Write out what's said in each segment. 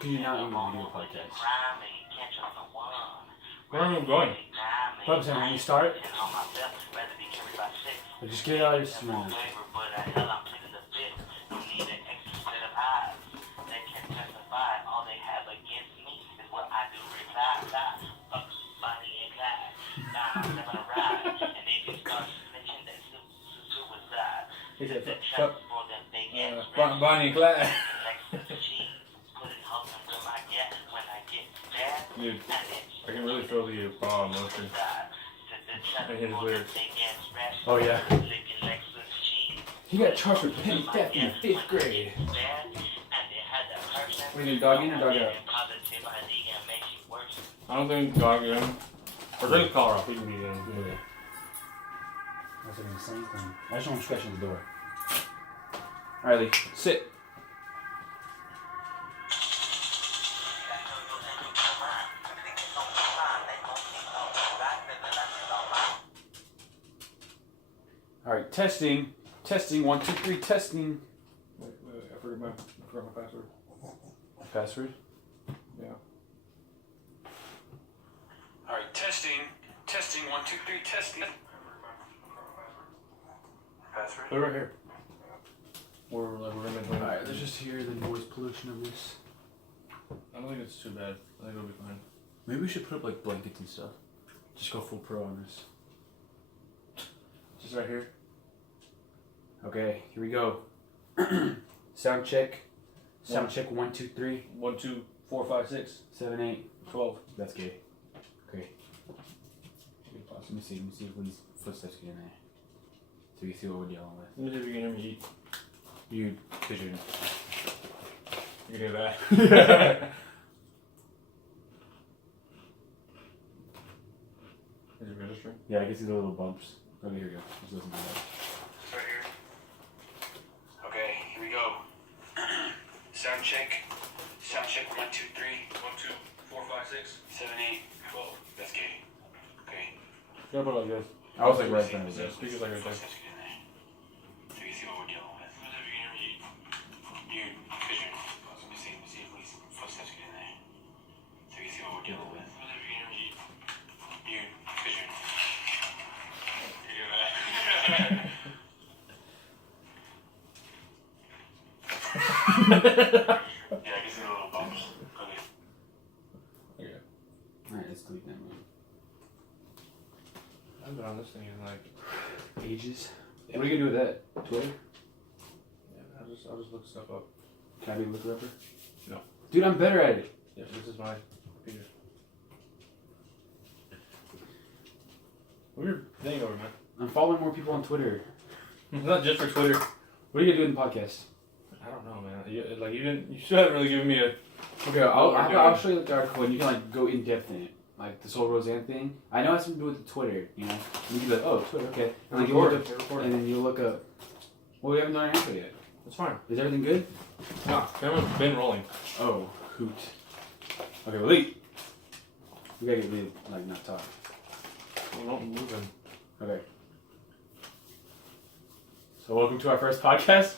Can you not even do a podcast? Where am I going? But I'm saying when you start, just get it out of your system right now. He said, Bonnie and Clyde. Dude, I can really feel the emotion in his lyrics. Oh yeah. He got charged with petty theft in the 5th grade. We do dog in or dog out? I don't think dog in. Or take the collar off. He can be in. I was thinking the same thing. I just want to scratch on the door. Alright, Lee, sit. Alright, testing. Testing, 1, 2, 3, testing. Wait, I forgot my password. Password? Yeah. Alright, testing. Testing, 1, 2, 3, testing. Password? Put it right here. We're in between. Alright, let's just hear the noise pollution of this. I don't think it's too bad. I think it'll be fine. Maybe we should put up like blankets and stuff. Just go full pro on this. Just right here. Okay, here we go. Sound check. Sound check, 1, 2, 3. 1, 2, 4, 5, 6, 7, 8. 12. That's gay. Okay. Let me see if these footsteps get in there. So you see what we're dealing with. Let me see if you can hear me eat. You pigeon. You can hear that. Is it registering? Yeah, I can see the little bumps. Oh, here we go. Just listen to that. Right here. Okay, here we go. Sound check. Sound check, 1, 2, 3. 1, 2, 4, 5, 6, 7, 8. 12. That's gay. Okay. Yeah, put it like this. I was like right in front of Yeah, it. speakers like right there. So you see what we're dealing with. You pigeon. Let me see if these footsteps get in there. So you see what we're dealing with. You pigeon. You hear that? Yeah, I can see the little bumps. Okay. Okay. Alright, let's delete that one. I've been on this thing in like Ages. What are you gonna do with that? Twitter? yeah, I'll just look stuff up. Can I be a looker upper? No. Dude, I'm better at it. Yeah, this is my computer. What's your thing over, man? I'm following more people on Twitter. Not just for Twitter. What are you gonna do in the podcast? I don't know, man. You still haven't really given me a. Okay, I'll show you the article and you can like go in depth in it. Like this whole Rosanna thing. I know it has something to do with the Twitter, you know? And you can be like, oh, Twitter, okay. And like, you look up, and then you look up. Well, we haven't done our intro yet. That's fine. Is everything good? No, camera's been rolling. Oh, hoot. Okay, well, Lee. We gotta get Lee, like, not talk. We're not moving. Okay. So, welcome to our first podcast.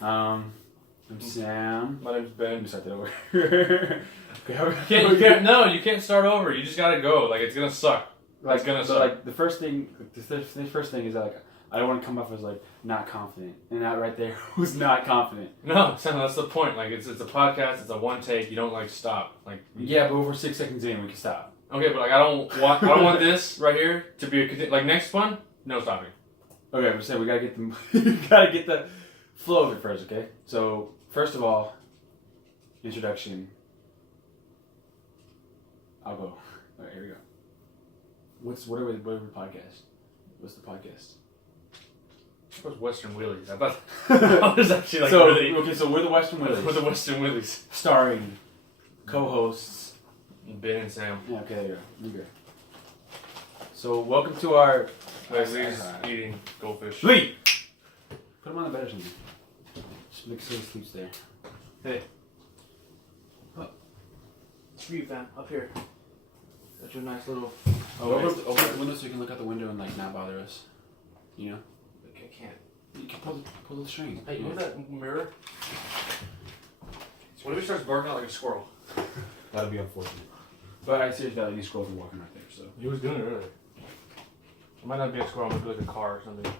I'm Sam. My name's Let Ben. me start that over. Okay, You can't start over. You just gotta go. Like, it's gonna suck. Like, it's gonna so, suck. like, the first thing is like, I don't want to come off as like not confident, and that right there was not confident. No, Sam, that's the point. Like, it's a podcast. It's a one take. You don't like stop. Like, Yeah, but over 6 seconds in, we can stop. okay, but like, I don't want this right here to be a like next one. No stopping. Okay, I'm saying we gotta get the flow of it first. Okay, so first of all, introduction. I'll go. All right, here we go. What are we podcast? What's the podcast? It was Western Willies. I thought I was actually like so, really. Okay, so we're the Western Willies. We're the Western Willies. Starring co-hosts Ben and Sam. Yeah, okay, there you go. You're good. So welcome to our Lee's eating goldfish. Lee! Put him on the bed or something. Just make sure he sleeps there. Hey. Oh. It's for you, fam. Up here. That's your nice little. Open the window so you can look out the window and like not bother us. You know? I can't. You can pull the string. Hey, you know that mirror? What if he starts barking out like a squirrel? That'd be unfortunate. But I seriously doubt these squirrels are walking right there, so. He was doing it earlier. It might not be a squirrel, it might be like a car or something.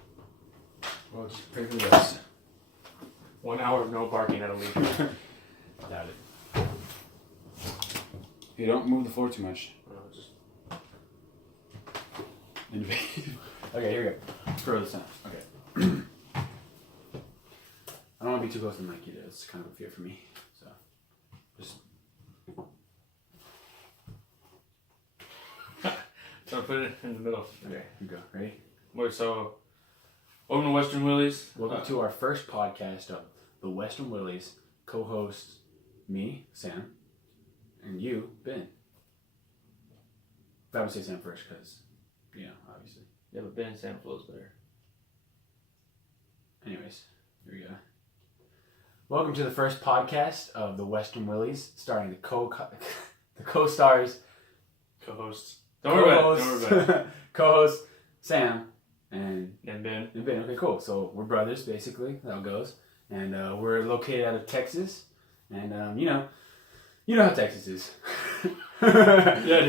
Well, just pray for the best. 1 hour of no barking at a leash. Doubt it. You don't move the floor too much. Just... Okay, here we go. Throw this out. Okay. I don't want to be too close to the mic either. It's kind of a fear for me. So, just. So I put it in the middle. Okay, here we go. Ready? Wait, so welcome to Western Willies. Welcome to our first podcast of the Western Willies. Co-host me, Sam, and you, Ben. But I would say Sam first because, obviously. Yeah, but Ben and Sam flows better. Anyways, here we go. Welcome to the first podcast of the Western Willies, starring the co-stars, Co-hosts. Don't worry about it. Co-host Sam and Ben. Okay, cool. So we're brothers, basically. That's how it goes. And we're located out of Texas. And you know how Texas is. Yeah,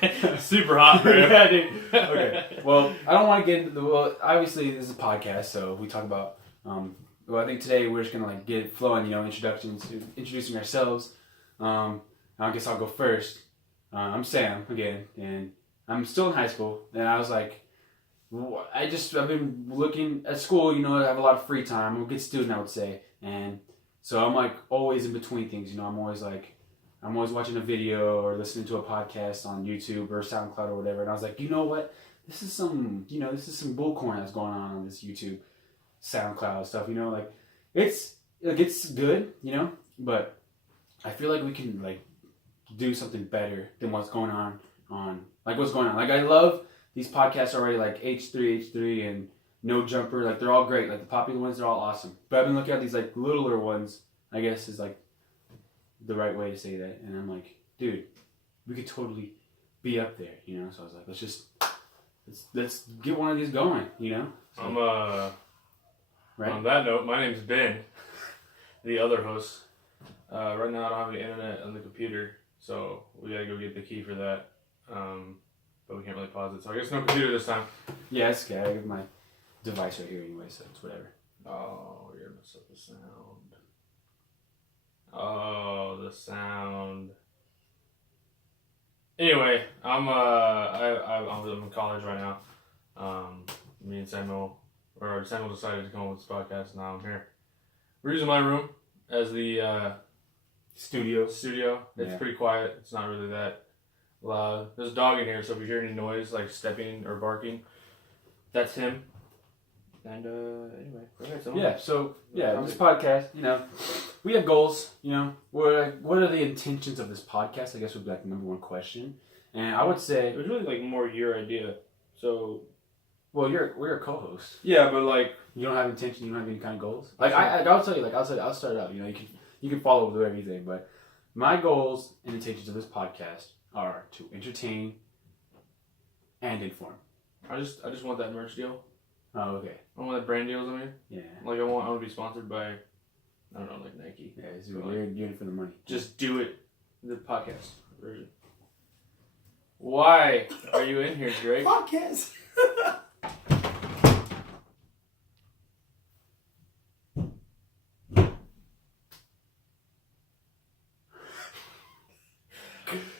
dude. Super hot, bro. Yeah, dude. Okay. Well, I don't want to get into obviously this is a podcast, so we talk about. I think today we're just gonna get it flowing. Introducing ourselves. I guess I'll go first. I'm Sam again, and I'm still in high school. And I was like, I've been looking at school. I have a lot of free time. I'm a good student, I would say, and so I'm like always in between things. I'm always watching a video or listening to a podcast on YouTube or SoundCloud or whatever. And I was like, you know what? This is some bullcorn that's going on this YouTube, SoundCloud stuff. It's good, but I feel like we can do something better than what's going on. I love these podcasts already, like H3 and No Jumper. They're all great. The popular ones, they're all awesome. But I've been looking at these littler ones, I guess is the right way to say that. And I'm like, dude, we could totally be up there, So I was like, let's get one of these going, So, right? On that note, my name's Ben, the other host. Right now I don't have the internet on the computer, so we gotta go get the key for that. But we can't really pause it, so I guess no computer this time. Yeah, it's okay. I have my device right here anyway, so it's whatever. Oh, you're gonna mess up the sound. Oh, the sound. Anyway, I'm in college right now. Me and Samuel decided to come up with this podcast. Now I'm here. We're using my room as the studio. It's pretty quiet. It's not really that loud. There's a dog in here, so if you hear any noise like stepping or barking, that's him. And anyway, this podcast, we have goals. What are the intentions of this podcast? I guess would be the number one question. And I would say it was really more your idea. So, well, we're a co-host. Yeah, but you don't have intention. You don't have any kind of goals. I'll tell you. I'll start out. You can follow with whatever you think. But my goals and intentions of this podcast are to entertain and inform. I just want that merch deal. Oh, okay. I want that brand deals on here. Yeah. I want to be sponsored by, I don't know, Nike. Yeah, you're in it for the money. Just do it. The podcast version. Why are you in here, Drake? Podcast.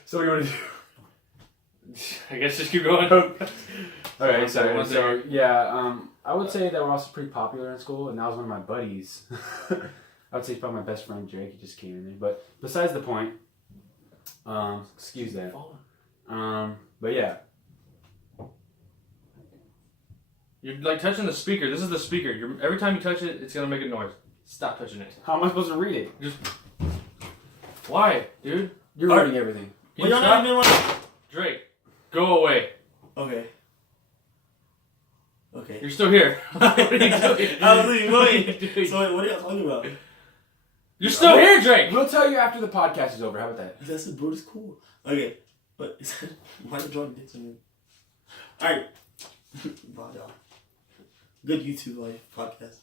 So what do you want to do? I guess just keep going. Okay, so I would say that we're also pretty popular in school, and that was one of my buddies. I would say he's probably my best friend, Drake. He just came in there. But besides the point, excuse that. But yeah. You're touching the speaker. This is the speaker. Every time you touch it, it's going to make a noise. Stop touching it. How am I supposed to read it? Just... Why, dude? You're reading everything. Can you stop? Drake, go away. Okay. You're still here. What are you doing? I was leaving. Wait. So what are y'all talking about? You're still here, Drake. We'll tell you after the podcast is over. How about that? That's the bro. It's cool. Okay, but why not drawing dicks on you? All right. Bye, y'all. Good YouTube podcast.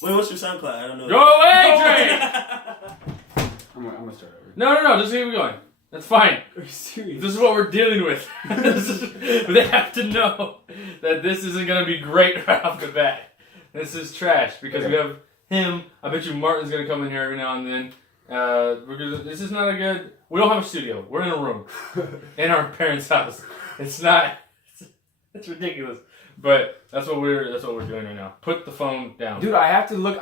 Wait, what's your SoundCloud? I don't know. Go away, Drake. gonna start over. No, just keep going. That's fine. Are you serious? This is what we're dealing with. They have to know that this isn't gonna be great right off the bat. This is trash because we have him. I bet you Martin's gonna come in here every now and then. This is not a good. We don't have a studio. We're in a room in our parents' house. It's not. It's ridiculous. But that's what we're doing right now. Put the phone down, Dude, I have to look.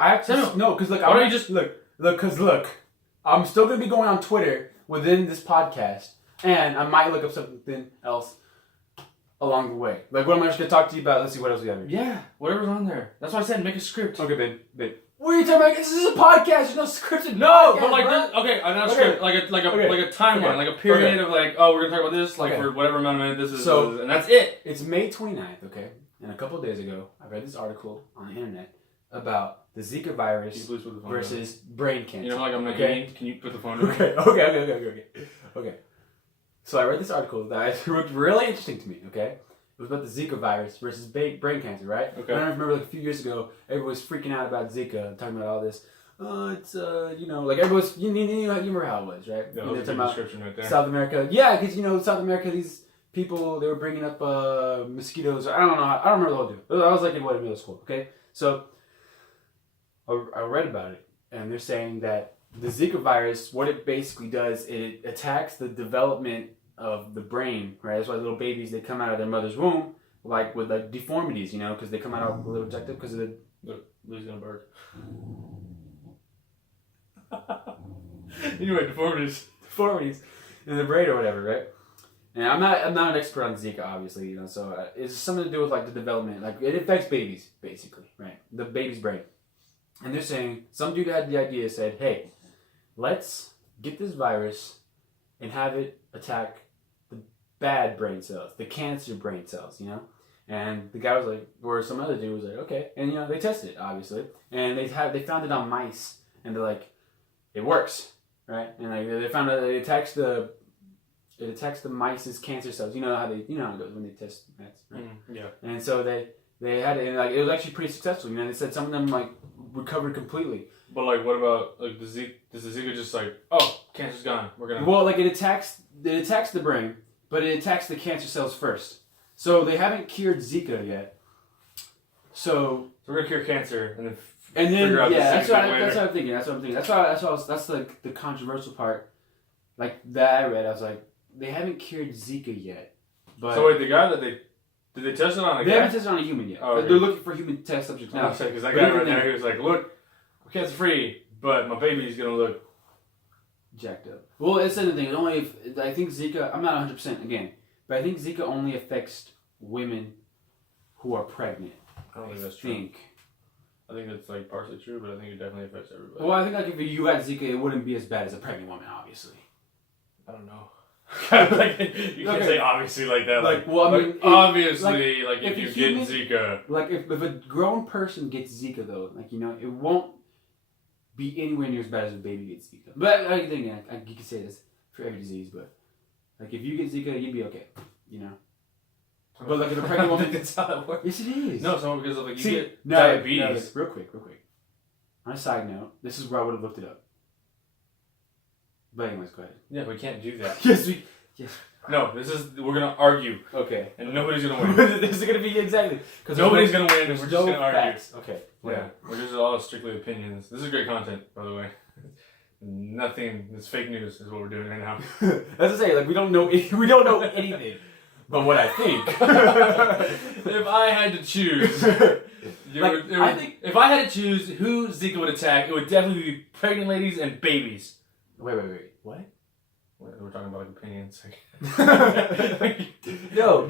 No, because look. Why don't you just look? Look. I'm still gonna be going on Twitter within this podcast, and I might look up something else along the way. Like what am I just gonna talk to you about? Let's see what else we have here. Yeah, whatever's on there. That's why I said make a script. Okay, babe. What are you talking about? This is a podcast. There's no scripted. No, podcast, but like bro. this, okay, not a script, like a timeline, like a period of like, oh, we're gonna talk about this, like for whatever amount of minutes this is, So- and that's it. It's May 29th, okay? And a couple of days ago, I read this article on the internet about the Zeka Can you virus please put the phone versus brain cancer. down? You know, like I'm not okay? eating. Can you put the phone down? Okay. So I read this article that looked really interesting to me, okay? It was about the Zeka virus versus brain cancer, right? Okay. And I remember like a few years ago, everyone was freaking out about Zeka, talking about all this. It's like everyone's you remember how it was, right? Yeah, You know, that's a talking good about description right there. South America, yeah, because South America, these people they were bringing up mosquitoes. I don't remember the whole deal. I was like in middle school, okay? So I read about it, and they're saying that the Zika virus, what it basically does, it attacks the development of the brain, right? That's why little babies they come out of their mother's womb like with like deformities, because they come out a little jacked up because of the. Look, Lou's gonna bark. Anyway, deformities in the brain or whatever, right? And I'm not an expert on Zika, obviously, so it's something to do with like the development, like it affects babies basically, right? The baby's brain, and they're saying some dude had the idea, said, hey, let's get this virus and have it attack the bad brain cells, the cancer brain cells, And the guy was like, or some other dude was like, okay, and they tested it obviously, and they found it on mice, and they're like, it works, right? And like they found out that it attacks the mice's cancer cells. You know how it goes when they test mice, right? Yeah. And so they had it, and like it was actually pretty successful. They said some of them like recovered completely. But like, what about like does the Zika just like, oh, cancer's gone, we're gonna? Well, like it attacks the brain, but it attacks the cancer cells first. So they haven't cured Zika yet. So we're gonna cure cancer and then. That's what I'm thinking. That's like the controversial part. Like that I read, I was like, they haven't cured Zika yet. But so wait, the guy that did they test it on a guy? They haven't tested it on a human yet. Oh, okay. They're looking for human test subjects now. Because that guy right there, he was like, look, I'm cancer free, but my baby's gonna look jacked up. Well, it's the thing. I think Zika. I'm not 100% again, but I think Zika only affects women who are pregnant. I don't think that's true. I think that's like partially true, but I think it definitely affects everybody. Well, I think like if you had Zika, it wouldn't be as bad as a pregnant woman, obviously. I don't know. You can't say obviously like that. Obviously, if you get Zika. Like if a grown person gets Zika though, it won't be anywhere near as bad as a baby gets Zika. But I think you can say this for every disease, but like if you get Zika, you'd be okay, But like if a pregnant woman, that's how it works. Yes, it is. No, because of you get diabetes. Real quick. On a side note, this is where I would have looked it up. But anyways, go ahead. Yeah, we can't do that. Yes. No, we're gonna argue. Okay. And nobody's gonna win. This is gonna be exactly because nobody's gonna win. We're just gonna argue. Facts. Okay. Yeah, we're just all strictly opinions. This is great content, by the way. Nothing. It's fake news. Is what we're doing right now. As I say, like we don't know anything. But what I think. If I had to choose, if I had to choose who Zika would attack, it would definitely be pregnant ladies and babies. Wait. What? We're talking about like opinions. No.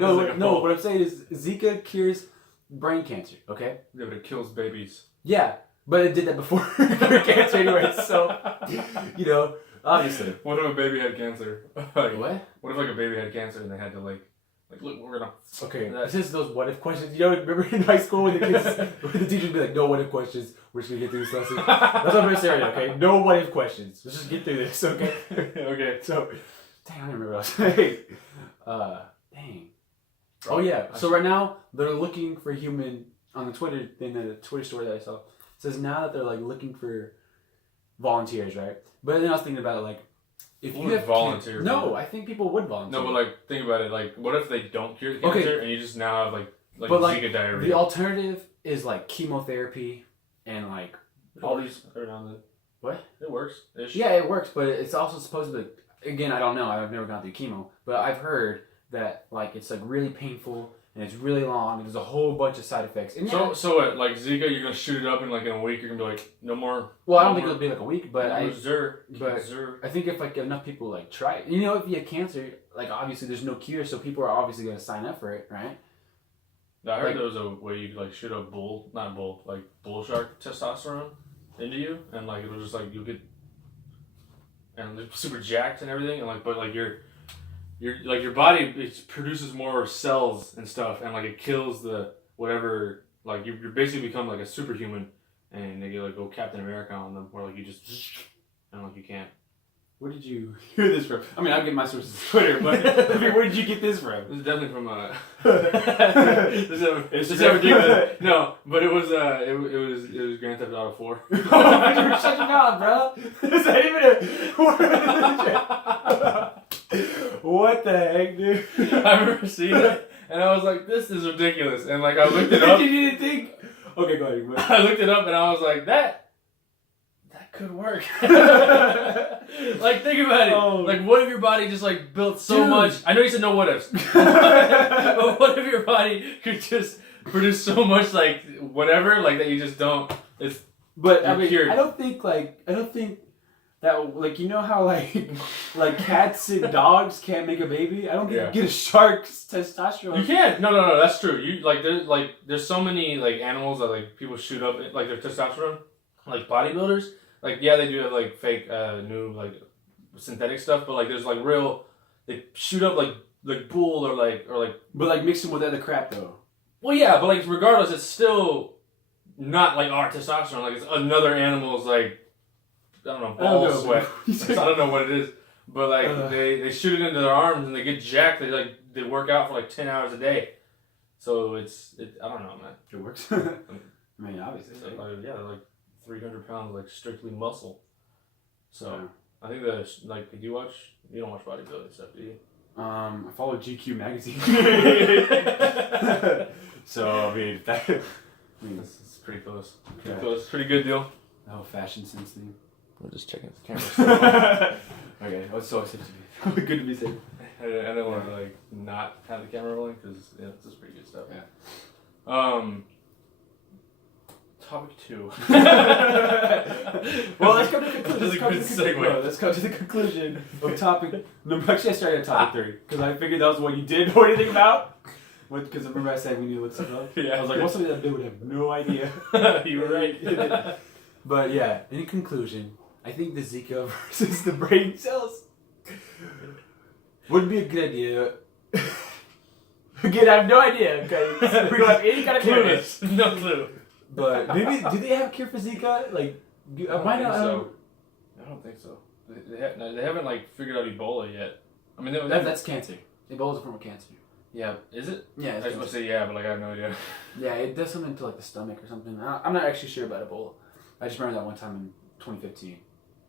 What I'm saying is Zika cures brain cancer. Okay. Yeah, but it kills babies. Yeah, but it did that before cancer anyway. So, obviously. What if a baby had cancer? What? What if like a baby had cancer and they had to like look, we're gonna. Okay. This is those what if questions. Remember in high school when the teachers would be like, no what if questions. We're just gonna get through this lesson. That's what I'm gonna say right now. Okay. No what if questions. Let's just get through this. Okay. Okay. So, dang, I don't remember what I was saying. Dang. Oh yeah. So right now they're looking for human on the Twitter thing, the Twitter story that I saw. It says now that they're like looking for volunteers, right? But then I was thinking about it, like, if Who you would have volunteer for no, that? I think people would volunteer. No, but like think about it. Like, what if they don't cure the cancer Okay. and you just now have like But, like, Zika diarrhea? the alternative is like chemotherapy and like all these. every now and then. What? It works. Ish. Yeah, it works, but it's also supposed to be. Again, I don't know. I've never gone through chemo, but I've heard that like it's like really painful and it's really long. And there's a whole bunch of side effects. And So what? Like Zika, you're gonna shoot it up in like in a week. You're gonna be like, no more. well, I don't no think more- it'll be like a week, but I but- Zer. I think if like enough people like try it, you know, if you have cancer, like obviously there's no cure, so people are obviously gonna sign up for it, right? I heard like- there was a way you could like shoot a bull bull shark testosterone into you, and like it was just like you could, and it's super jacked and everything, and like but like your body it produces more cells and stuff, and like it kills the whatever like you basically become like a superhuman, and they get like go Captain America on them, where like you just and like you can't. Where did you hear this from? I mean, I'll get my sources on Twitter, but I mean, where did you get this from? This is definitely from It's no, but it was Grand Theft Auto 4. Oh, but you were checking out, bro. Is that even a... What the heck, dude? I remember seeing it, and I was like, "This is ridiculous." And like I looked it up. You didn't think? Okay, go ahead. I looked it up, and I was like, "That could work." Like think about it. Oh. Like what if your body just like built so Dude. much? I know you said no what ifs, but what if your body could just produce so much like whatever like that you just don't? It's But I You're mean, cured. I don't think that like you know how like cats and dogs can't make a baby. I don't think Yeah. you get a shark's testosterone. You can't. No. That's true. You there's so many like animals that like people shoot up like their testosterone, like bodybuilders. Like yeah, they do have like fake new like synthetic stuff, but like there's like real they shoot up like bull or like But like mix them with other crap though. well yeah, but like regardless, it's still not like our testosterone. Like it's another animal's like I don't know ball sweat. I don't know what it is, but like they shoot it into their arms and they get jacked. They work out for like 10 hours a day. So it's I don't know, man. It works. I mean, obviously. So, yeah, they're like 300 pounds, like strictly muscle. So Yeah. I think that like you don't watch bodybuilding stuff, do you? I follow GQ magazine. So I mean, It's pretty close. Yeah. Close. Pretty good deal. the whole fashion sense thing. We're just checking if the camera's Okay, I was so excited to be good to be safe. I don't want to like not have the camera rolling because yeah, this is pretty good stuff. Yeah. Topic 2. Well, let's come to the conclusion. This is a good segue. Let's come to the conclusion of topic. No, actually, I started at topic 3 because I figured that was what you did know anything about. Because remember I said we need to look something up. Yeah. I was like, what's something that dude would have no idea. You were right. But yeah, in conclusion, I think the Zeka versus the brain cells would be a good idea. Again, I have no idea. Okay, we don't have any kind of clue. Clueless. No clue. But maybe do they have a cure for Zika? Like, I why not? don't think so. They haven't like figured out Ebola yet. I mean, That's cancer. Ebola is a form of cancer. yeah. Is it? Yeah, I it's was supposed to say yeah, but like I have no idea. yeah, it does something to like the stomach or something. I'm not actually sure about Ebola. I just remember that one time in 2015.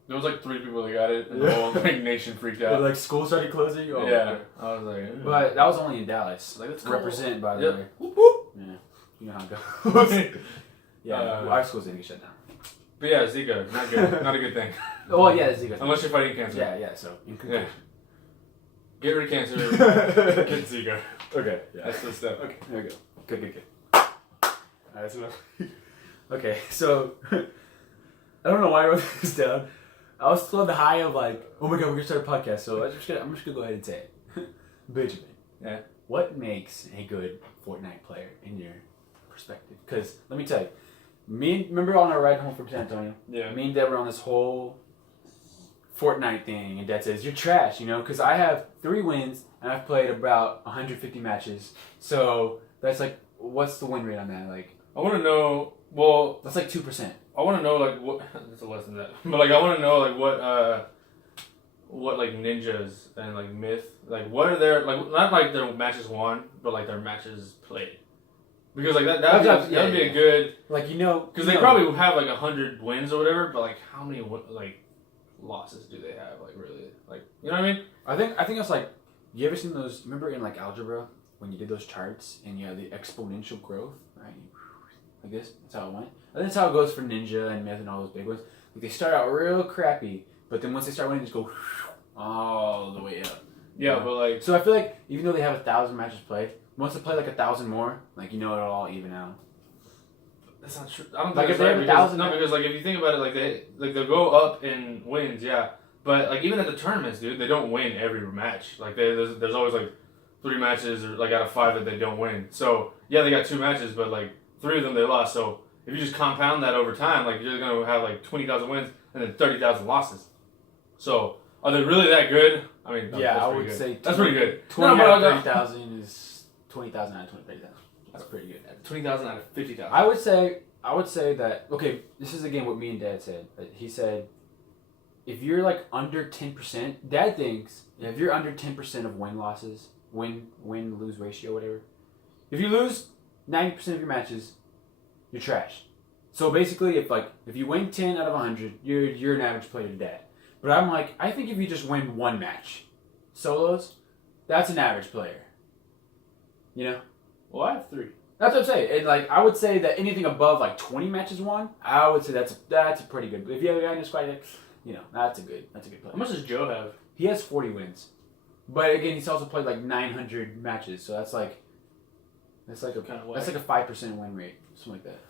There was like 3 people that got it, and the whole like nation freaked out. Like school started closing. Oh, yeah, okay. I was like, "Ugh." But that was only in Dallas. Like, that's cool. Represent by the Yep. way. Whoop, whoop. Yeah, you know how it goes. Yeah, our schools didn't get shut down. But yeah, Zika, not good, not a good thing. Oh yeah, Zika. Unless you're fighting cancer. Yeah. So in conclusion. Get rid of cancer. Get Zika. Okay. Yeah. That's the step. Okay. There we go. Good. Alright, so okay, so I don't know why I wrote this down. I was still on the high of like, oh my god, we're gonna start a podcast. So I'm just gonna go ahead and say it. Benjamin. Yeah. What makes a good Fortnite player in your perspective? Because let me tell you, remember on our ride home from San Antonio? Yeah. Me and Deb were on this whole Fortnite thing, and Dad says, you're trash, you know, because I have 3 wins, and I've played about 150 matches. So that's like, what's the win rate on that? Like, I want to know. Well, that's like 2%. I want to know like what. That's a less than that. But like I want to know like what like ninjas and like myth like what are their like not like their matches won but like their matches played. Because like that would be a good, like because they probably have like 100 wins or whatever, but like how many like losses do they have? Like really, like you know what I mean? I think it's like, you ever seen those? Remember in like algebra when you did those charts and you have the exponential growth, right? Like this, that's how it went. I think that's how it goes for Ninja and Myth and all those big ones. Like they start out real crappy, but then once they start winning, they just go all the way up. Yeah, but like, so I feel like even though they have 1,000 matches played, once they play like 1,000 more, like it'll all even out. that's not true. I don't Like think if they have 1,000, because like if you think about it, they'll go up in wins, yeah. But like even at the tournaments, dude, they don't win every match. Like there's always like 3 matches or like out of 5 that they don't win. So yeah, they got 2 matches, but like 3 of them they lost. So if you just compound that over time, like you're gonna have like 20,000 wins and then 30,000 losses. So are they really that good? I mean, no, yeah, I would say that's pretty good. 20 out of 30,000 is 20,000 out of 30,000. That's pretty good. 20,000 out of 50,000. I would say that, okay, this is again what me and Dad said. He said, if you're like under 10%, Dad thinks if you're under 10% of win-lose ratio, whatever, if you lose 90% of your matches, you're trash. So basically, if you win 10 out of 100, you're an average player to Dad. But I'm like, I think if you just win 1 match, solos, that's an average player. You know? Well, I have 3. That's what I'm saying. And like, I would say that anything above like 20 matches won, I would say that's a pretty good. If you have a guy in your squad, that's a good player. How much does Joe have? He has 40 wins, but again, he's also played like 900 matches, so that's like a 5% win rate, something like that.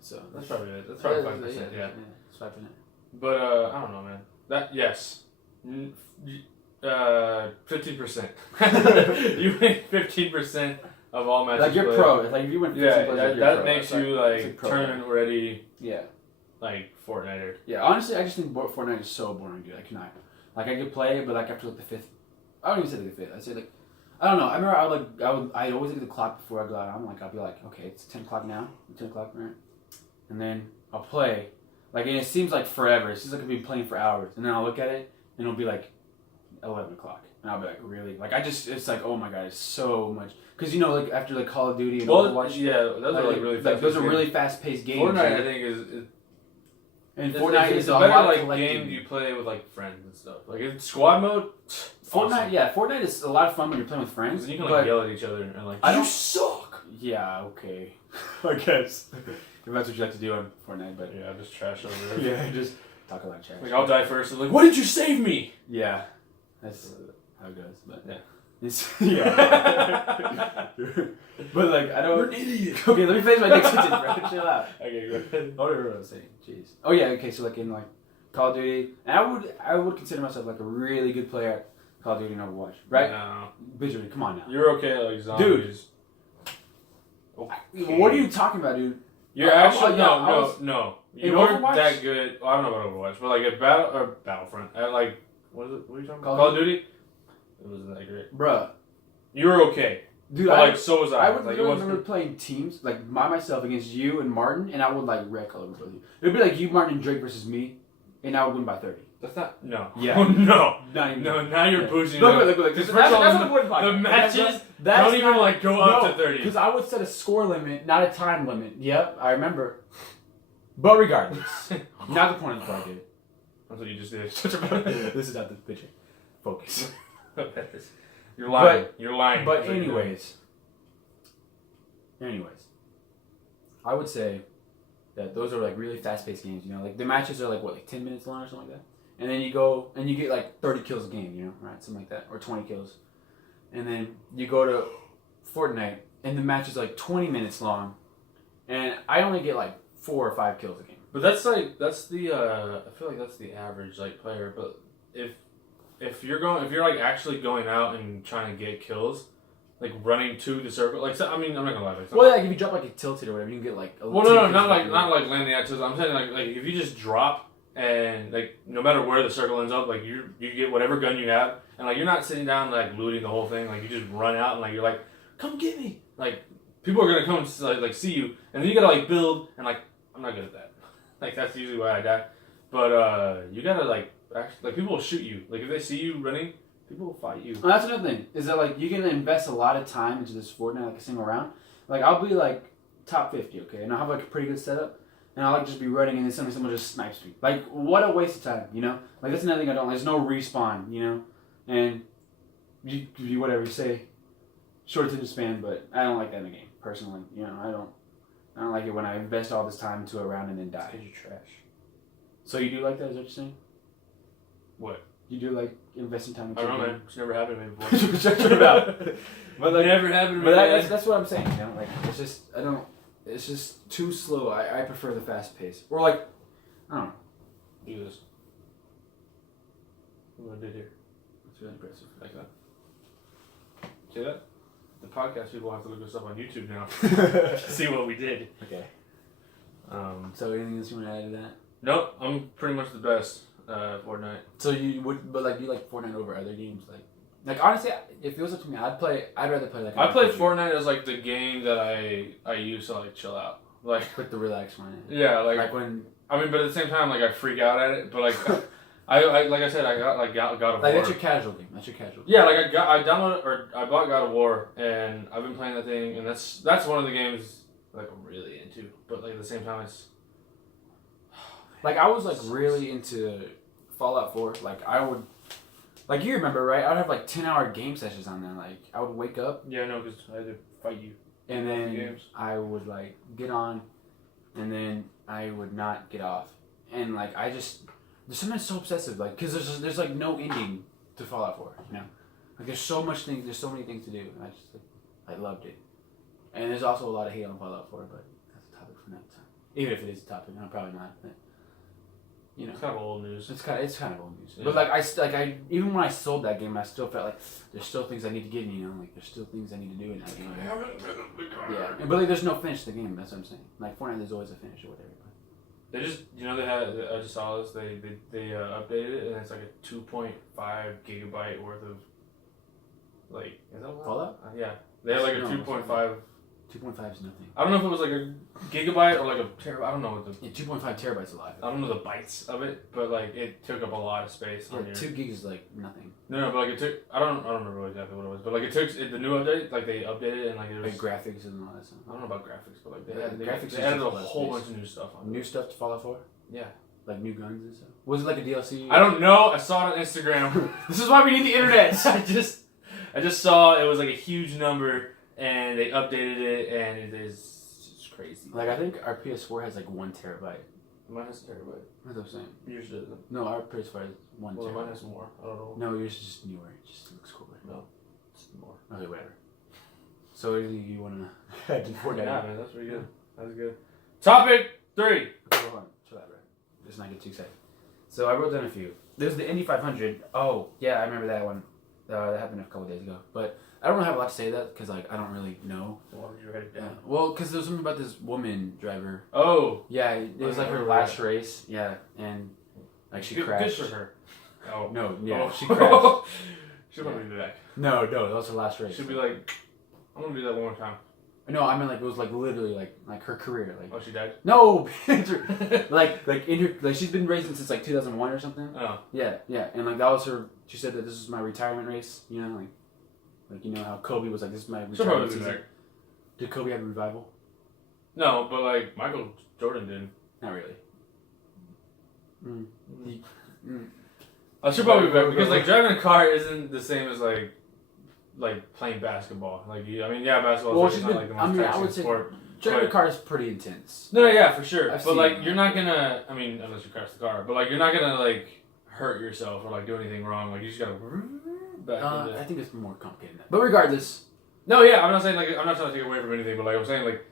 So That's probably it. That's probably 5%. Yeah, it's 5%. But I don't know, man. That yes, 15%. You win 15% of all matches. Like you're played. pro. Like if you win 15%, that makes you like tournament ready. Yeah. Like Fortniter. Yeah. Honestly, I just think Fortnite is so boring, dude. I cannot. Like I could play it, but like after like the 5th, I don't even say like the 5th. I'd say like, I don't know. I remember I'd always look at the clock before I go out. I'd be like, okay, it's 10 o'clock now. 10 o'clock, right? And then I'll play. Like, and it seems like forever. It seems like I've been playing for hours. And then I'll look at it, and it'll be like 11 o'clock. And I'll be like, really? Like, it's like, oh my god, it's so much. Because, like, after like Call of Duty and Overwatch. Yeah, those are like really fast. Those are really fast paced games. Fortnite, I think, is. And Fortnite is a better like game you play with like friends and stuff. Like in squad mode. Fortnite, yeah, Fortnite is a lot of fun when you're playing with friends. And you can like yell at each other and like, I don't suck. Yeah, okay. I guess. If that's what you like to do on Fortnite, but yeah, just trash over there. Yeah, just talk a lot of trash. Like I'll die first. And like, why did you save me? Yeah, that's how it goes. But yeah, it's yeah. But like I don't. You're an idiot. Okay, let me finish my next sentence, bro. Chill out. Okay, go ahead. What were I saying? Jeez. Oh yeah. Okay, so like in like Call of Duty, and I would consider myself like a really good player at Call of Duty and Overwatch, right? No. Visually, come on now. You're okay at like zombies. Dude. Okay. What are you talking about, dude? You're actually no. You're Overwatch? that good. Well, I don't know about Overwatch, but like at Battlefront, at like what is it? What are you talking about? Call of Duty. It wasn't that great, Bruh. You were okay, dude. But like so was I. I would like, remember playing teams like myself against you and Martin, and I would like wreck all over both of you. It would be like you, Martin, and Drake versus me, and I would win by 30. That's not no. Yeah. Oh no. Not even. No. Now you're pushing. Look. That's The matches don't even like go up to 30. Because I would set a score limit, not a time limit. Yep, I remember. But regardless, not the point of the part, dude. That's what you just did. This is not the picture. Focus. You're lying. You're lying. But anyways, I would say that those are like really fast-paced games. Like the matches are like 10 minutes long or something like that. And then you go and you get like 30 kills a game, right? Something like that, or 20 kills. And then you go to Fortnite, and the match is like 20 minutes long, and I only get like 4 or 5 kills a game. But that's the I feel like that's the average like player. But if you're like actually going out and trying to get kills, like running to the circle, like I'm not gonna lie. Well, if you drop like a tilted or whatever, you can get like. Not like landing at tilted. I'm saying like if you just drop. And like no matter where the circle ends up, like you get whatever gun you have, and like you're not sitting down like looting the whole thing. Like you just run out and like you're like, come get me. Like people are gonna come like see you, and then you gotta like build. And like I'm not good at that. Like that's usually why I die. But you gotta like actually like people will shoot you. Like if they see you running, people will fight you. Well, that's another thing is that like you can invest a lot of time into this Fortnite like a single round, Like I'll be like top 50, okay, and I'll have like a pretty good setup, and I'll like just be running, and then suddenly someone just snipes me. Like what a waste of time, you know? Like that's another thing I don't like. There's no respawn, you know, and you whatever you say, short attention span, but I don't like that in a game personally. You know, I don't like it when I invest all this time into a round and then die. Because you're trash. So you do like that? Is that what you're saying? What? You do like investing time into I don't know, a man. It's never happened to me before. Check it out. But like, never happened to me. but man. that's what I'm saying. You know, like it's just I don't. It's just too slow. I prefer the fast pace. Or like, I don't know. Do this. What I did here. It's really impressive. Like that. See that? The podcast people have to look us up on YouTube now. See what we did. Okay. So anything else you want to add to that? Nope, I'm pretty much the best Fortnite. So you would, but like you like Fortnite over other games, like honestly, if it was up to me, I'd rather play like. I play Fortnite as like the game that I use to like chill out, like with the relax one. yeah, Like when I mean, but at the same time, like I freak out at it, but like I like I said, I got like God of War. like that's your casual game. That's your casual game. Yeah, like I downloaded or I bought God of War and I've been playing that thing, and that's one of the games like I'm really into, but like at the same time it's. Like I was like really into Fallout 4. Like I would, like you remember right? I would have like 10-hour game sessions on there. Like I would wake up. Yeah, no, because I had to fight you. And then Games. I would like get on, and then I would not get off. And like I just there's something so obsessive, like because there's like no ending to Fallout 4. You know, like there's so many things to do. And I just I loved it. And there's also a lot of hate on Fallout 4, but that's a topic for next time. Even if it is a topic, no, probably not. But, you know, It's kind of old news. it's kind of old news. Yeah. But like I even when I sold that game, I still felt like there's still things I need to get in. You know, like there's still things I need to do in that game. Yeah, but like there's no finish to the game. That's what I'm saying. Like Fortnite, there's always a finish or whatever. They just, they had, I just saw this, they updated it, and it's like a 2.5 gigabyte worth of, like, is that what? Fallout? Yeah. They had like a No, 2.5, 2.5 is nothing. I don't know if it was like a gigabyte or like a terabyte, I don't know what the, Yeah, 2.5 terabytes a lot. I don't know the bytes of it, but like it took up a lot of space on Yeah, your, 2 gigs is like nothing. No, but like it took, I don't remember exactly what it was, but like it took, the new update, like they updated it and like it was, Like graphics and all that stuff. I don't know about graphics, but like they, Yeah, had, graphics they is added just a less whole space. bunch of new stuff on New it. stuff to Fallout 4? Yeah. Like new guns and stuff? Was it like a DLC? I don't know, I saw it on Instagram. This is why we need the internet! I just saw it was like a huge number, and they updated it, and it is just crazy. Like I think our PS4 has like 1 terabyte. Mine has a terabyte. That's what I'm saying. Yours doesn't. No, our PS4 has 1 Well, mine terabyte. has more. I don't know. No, yours is just newer. It just looks cooler. No, it's more. Okay, whatever. So anything you want to add to Fortnite? Yeah, man, that's pretty good. That's good. Topic 3. Okay, hold on. Chill out, bro. Let's not get too excited. So I wrote down a few. There's the Indy 500. Oh, yeah, I remember that one. That happened a couple days ago. But I don't really have a lot to say to that because like I don't really know. Why would you write it Yeah. down? Well, because there was something about this woman driver. Oh. Yeah, it was like her last race. Yeah, and like she crashed. Good for her. Oh. No, yeah, Oh. she crashed. She'll probably be back. No, that was her last race. She'll be like, I'm gonna do that one more time. No, I mean like it was like literally like her career. Like Oh, she died? no, like in her like she's been racing since like 2001 or something. Oh. Yeah, and like that was her. She said that this is my retirement race. You know, like you know how Kobe was like, this is my She'll retirement probably be season. back. Did Kobe have a revival? No, but like Michael Jordan did. Not really. I should probably be back because like driving a car isn't the same as like playing basketball. Like I mean, yeah, basketball Well, is she's not been- like the I most mean, I taxing would say- sport. Driving a But- car is pretty intense. No, yeah, for sure. I've But seen like it. you're not gonna. I mean, unless you crash the car. But like you're not gonna like hurt yourself or like do anything wrong. Like you just gotta back into. I think it's more complicated than that. But regardless, No, yeah, I'm not saying like I'm not trying to take away from anything, but like I'm saying like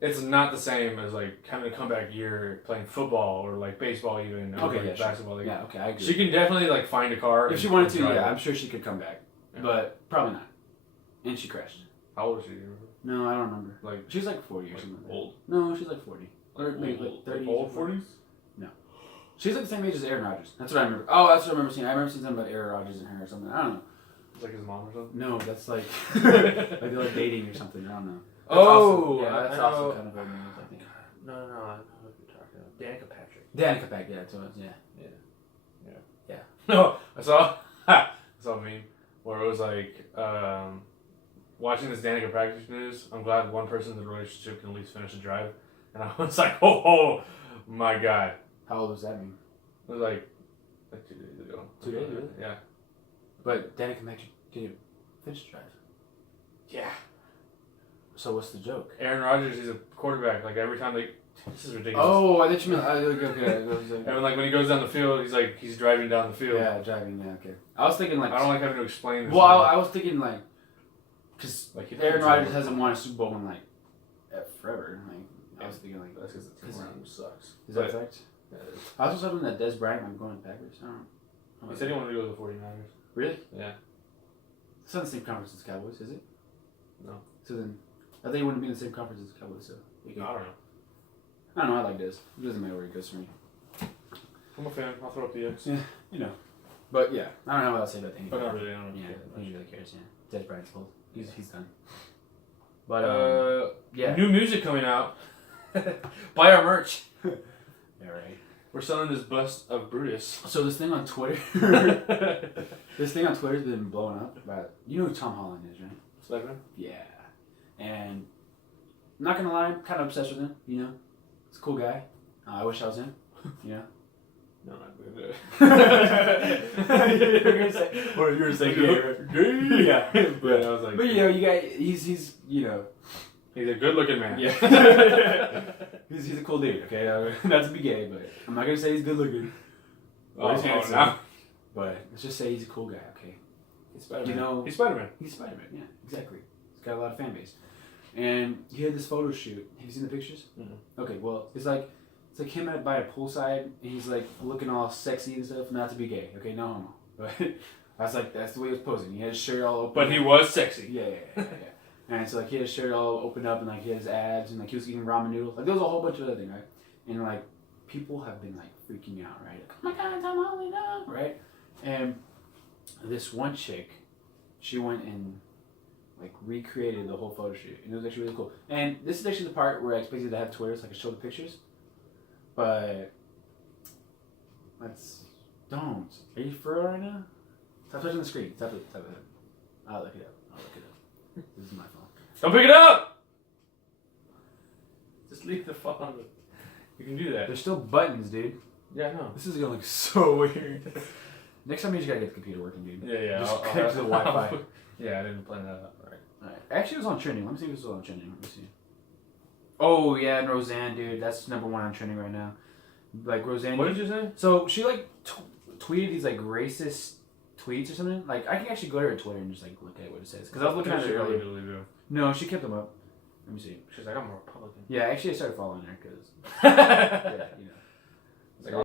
it's not the same as like having a comeback year playing football or like baseball even or Okay, like yeah, sure. basketball. Like, yeah, okay, I agree. she can definitely like find a car If and- she wanted and to, drive yeah, it. I'm sure she could come back. Yeah. But probably not. And she crashed. How old is she? No, I don't remember. Like She's like 40 or something. Like that. old. No, she's like 40. Or maybe like 30. Old 40s. She's like the same age as Aaron Rodgers. That's what I remember. Oh, that's what I remember seeing. I remember seeing something about Aaron Rodgers and her or something. I don't know. Like his mom or something. No, that's like like they're like dating or something. I don't know. That's Oh, also, yeah, that's I also know. kind of old news, I think. No, I know what you're talking about. Danica Patrick. Danica Pack, yeah, that's what it was, No, I saw a meme where it was like watching this Danica practice news, I'm glad one person in the relationship can at least finish a drive. And I was like, oh my God. How old was that mean? It was like 2 days ago. 2 days, really? Yeah. But Danica can actually get you finish the drive. Yeah. So what's the joke? Aaron Rodgers, he's a quarterback. Like every time this is ridiculous. Oh, I thought you meant. Okay. And like when he goes down the field, he's driving down the field. Yeah, driving. Yeah, okay. I was thinking like. I don't like having to explain this. Well, I was thinking like, because like Aaron Rodgers hasn't won a Super Bowl in like forever. Like I was thinking like. That's because the team around him sucks. Is that fact? I was also hoping that Des Bryant might be going to Packers. I don't know. He said he wanted to go to the 49ers. Really? Yeah. It's not the same conference as Cowboys, is it? No. So then, I think he wouldn't be in the same conference as Cowboys. So. I don't know. I don't know. I like Des. It doesn't matter where he goes for me. I'm a fan. I'll throw up the X. Yeah, you know. But yeah, I don't know what else to say about him. But not really. I don't Yeah, know. he really cares. Yeah, Des Bryant's old. He's done. But yeah, New music coming out. Buy our merch. yeah, right. We're selling this bust of Brutus. So this thing on Twitter, this thing on Twitter's been blowing up about. You know who Tom Holland is, right? Spider-Man? Yeah, and I'm not gonna lie, I'm kind of obsessed with him. You know, he's a cool guy. I wish I was him. You know. No, I'm not going to do it. You're gonna say, or you're saying gay. Yeah, But I was like, but you know, you guys, he's you know, he's a good-looking man. yeah, he's a cool dude. Okay, not to be gay, but I'm not gonna say he's good looking. Oh, He's handsome. no. But let's just say he's a cool guy. Okay, He's Spider-Man. You know, he's Spider-Man. he's Spider-Man. Yeah, exactly. He's got a lot of fan base, and he had this photo shoot. Have you seen the pictures? Mm-hmm. Okay, well, it's like him by a poolside, and he's like looking all sexy and stuff. Not to be gay, okay, no homo. But I was like, that's the way he was posing. He had his shirt all open. But he was sexy. Yeah. And so like he had his shirt all opened up, and like he had his abs, and like he was eating ramen noodles. Like there was a whole bunch of other things, right? And like people have been like freaking out, right? Like, oh my God, Tom Holland, no, right? And this one chick, she went and like recreated the whole photo shoot, and it was actually really cool. And this is actually the part where I expected to have Twitter so I could show the pictures, but don't. Are you for real right now? Stop touching the screen. Stop it. I'll look it up. This is my phone. Don't pick it up! Just leave the phone on. You can do that. There's still buttons, dude. Yeah, I know. This is gonna look so weird. Next time you just gotta get the computer working, dude. Yeah. Just connect to the Wi-Fi. Yeah, I didn't plan that out. Alright. Actually, it was on trending. Let me see if it's still on trending. Let me see. Oh yeah, and Rosanna, dude, that's #1 on trending right now. Like Rosanna. What did you say? So she like tweeted these like racist tweets or something. Like I can actually go to her Twitter and just like look at what it says because I was looking at it earlier. No, she kept them up. Let me see. She's like, I'm a Republican. Yeah, actually, I started following her because yeah, you know.